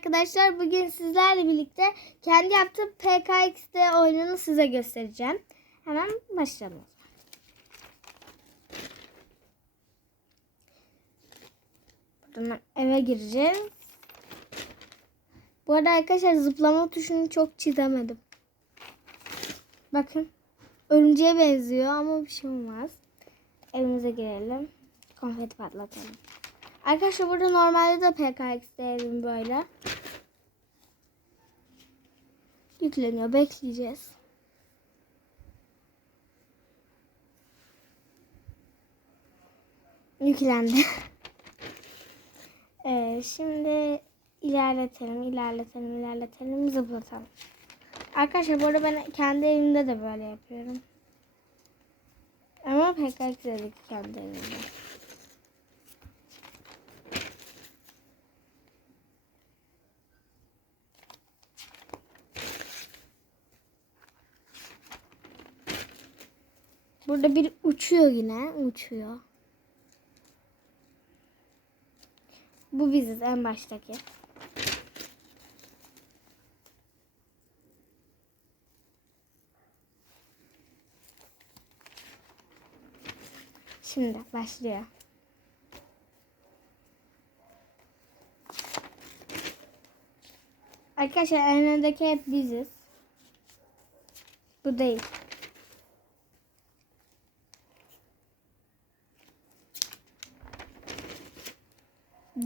arkadaşlar. Bugün sizlerle birlikte kendi yaptığım PKXD oyununu size göstereceğim. Hemen başlayalım. Buradan eve gireceğiz. Bu arada arkadaşlar zıplama tuşunu çok çizemedim. Bakın. Örümceğe benziyor ama bir şey olmaz. Evimize girelim. Konfeti patlatalım. Arkadaşlar burada normalde de PKX'de evim böyle. Yükleniyor. Bekleyeceğiz. Yüklendi. ee, şimdi ilerletelim, ilerletelim, ilerletelim, zıplatalım. Arkadaşlar bu arada ben kendi evimde de böyle yapıyorum. Ama PKX'deki kendi evimde. Burada bir uçuyor yine. Uçuyor. Bu biziz en baştaki. Şimdi başlıyor. Arkadaşlar en öndeki hep biziz. Bu değil.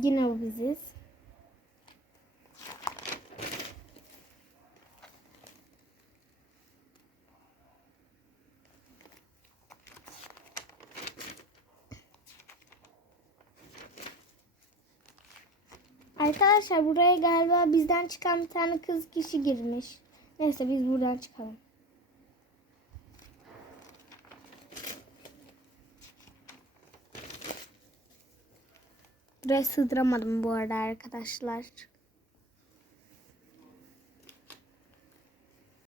Yine bu biziz. Arkadaşlar buraya galiba bizden çıkan bir tane kız kişi girmiş. Neyse biz buradan çıkalım. Buraya sığdıramadım bu arada arkadaşlar.